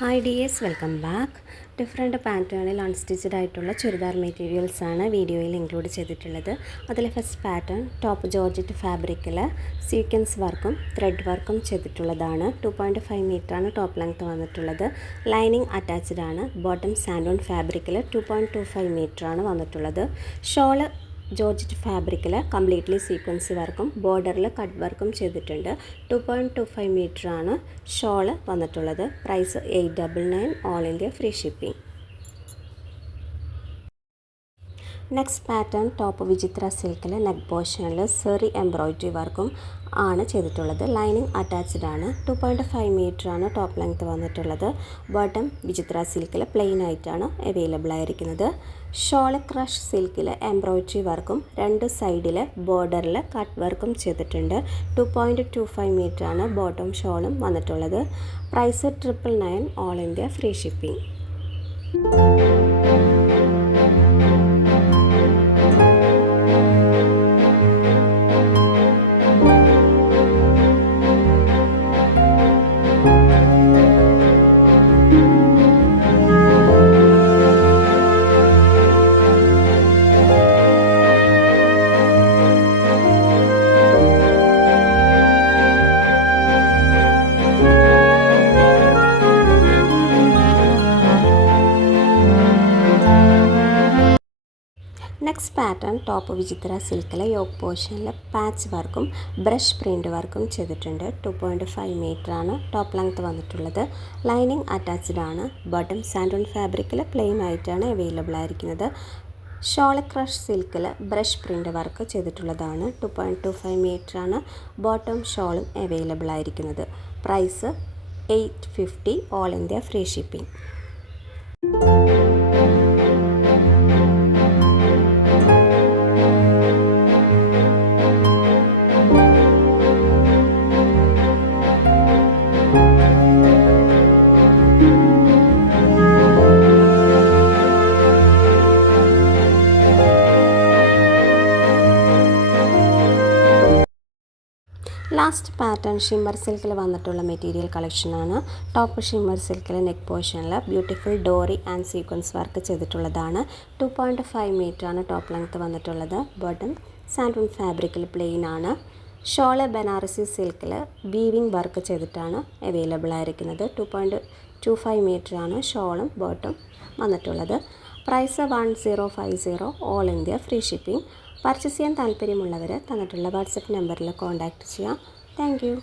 Hi dears, welcome back. Different പാറ്റേണിൽ unstitched ആയിട്ടുള്ള ചുരിദാർ മെറ്റീരിയൽസാണ് വീഡിയോയിൽ ഇൻക്ലൂഡ് ചെയ്തിട്ടുള്ളത്. അതിൽ ഫസ്റ്റ് പാറ്റേൺ ടോപ്പ് ജോർജറ്റ് ഫാബ്രിക്കിൽ സീക്വൻസ് വർക്കും ത്രെഡ് വർക്കും ചെയ്തിട്ടുള്ളതാണ്. 2.5 മീറ്ററാണ് ടോപ്പ് ലെങ്ത് വന്നിട്ടുള്ളത്. ലൈനിങ് അറ്റാച്ച്ഡ് ആണ്. ബോട്ടം സാൻഡോൺ ഫാബ്രിക്കിൽ 2.25 മീറ്ററാണ് വന്നിട്ടുള്ളത്. ഷോള് ജോർജറ്റ് ഫാബ്രിക്കിൽ കംപ്ലീറ്റ്ലി സീക്വൻസ് വർക്കും ബോർഡറിൽ കട്ട് വർക്കും ചെയ്തിട്ടുണ്ട്. 2.25 മീറ്ററാണ് ഷോള് വന്നിട്ടുള്ളത്. Price 899, all India free shipping. Next pattern top Vichitra സിൽക്കിൽ നെക്ക് പോർഷനിൽ സെറി എംബ്രോയിഡറി വർക്കും ആണ് ചെയ്തിട്ടുള്ളത്. ലൈനിങ് അറ്റാച്ച്ഡ് ആണ്. 2.5 മീറ്ററാണ് ടോപ്പ് ലെങ്ത് വന്നിട്ടുള്ളത്. ബോട്ടം വിചിത്ര സിൽക്കിൽ പ്ലെയിൻ ആയിട്ടാണ് അവൈലബിൾ ആയിരിക്കുന്നത്. ഷോള് ക്രഷ് സിൽക്കിൽ എംബ്രോയിഡറി വർക്കും രണ്ട് സൈഡിൽ ബോർഡറിൽ കട്ട് വർക്കും ചെയ്തിട്ടുണ്ട്. 2.25 മീറ്ററാണ് ബോട്ടം ഷോളും വന്നിട്ടുള്ളത്. Price 999, all India free shipping. Next pattern top Vichitra സിൽക്കിലെ യോക്ക് പോർഷനിൽ പാച്ച് വർക്കും ബ്രഷ് പ്രിൻ്റ് വർക്കും ചെയ്തിട്ടുണ്ട്. 2.5 മീറ്ററാണ് ടോപ്പ് ലെങ്ത് വന്നിട്ടുള്ളത്. ലൈനിങ് അറ്റാച്ച്ഡ് ആണ്. ബോട്ടം സാൻഡോൺ ഫാബ്രിക്കിൽ പ്ലെയിൻ ആയിട്ടാണ് അവൈലബിൾ ആയിരിക്കുന്നത്. ഷോള് ക്രഷ് സിൽക്കിൽ ബ്രഷ് പ്രിൻ്റ് വർക്ക് ചെയ്തിട്ടുള്ളതാണ്. 2.25 മീറ്ററാണ് ബോട്ടം ഷോളും അവൈലബിൾ ആയിരിക്കുന്നത്. Price 850, all India free shipping. Last pattern shimmer സിൽക്കിൽ വന്നിട്ടുള്ള മെറ്റീരിയൽ കളക്ഷനാണ്. ടോപ്പ് ഷിമ്മർ സിൽക്കിൽ നെക്ക് പോർഷനിൽ beautiful Dory and sequence work ചെയ്തിട്ടുള്ളതാണ്. 2.5 മീറ്ററാണ് ടോപ്പ് ലെങ്ത് വന്നിട്ടുള്ളത്. ബോട്ടം സാൻഡോൺ ഫാബ്രിക്കിൽ പ്ലെയിൻ ആണ്. ഷോള് ബനാറസി സിൽക്കിൽ വീവിംഗ് വർക്ക് ചെയ്തിട്ടാണ് അവൈലബിൾ ആയിരിക്കുന്നത്. 2.25 മീറ്ററാണ് ഷോളും ബോട്ടും വന്നിട്ടുള്ളത്. Price 1050, all India free shipping. Purchase ചെയ്യാൻ താല്പര്യമുള്ളവർ തന്നിട്ടുള്ള വാട്സപ്പ് നമ്പറിൽ കോൺടാക്റ്റ് ചെയ്യാം. Thank U.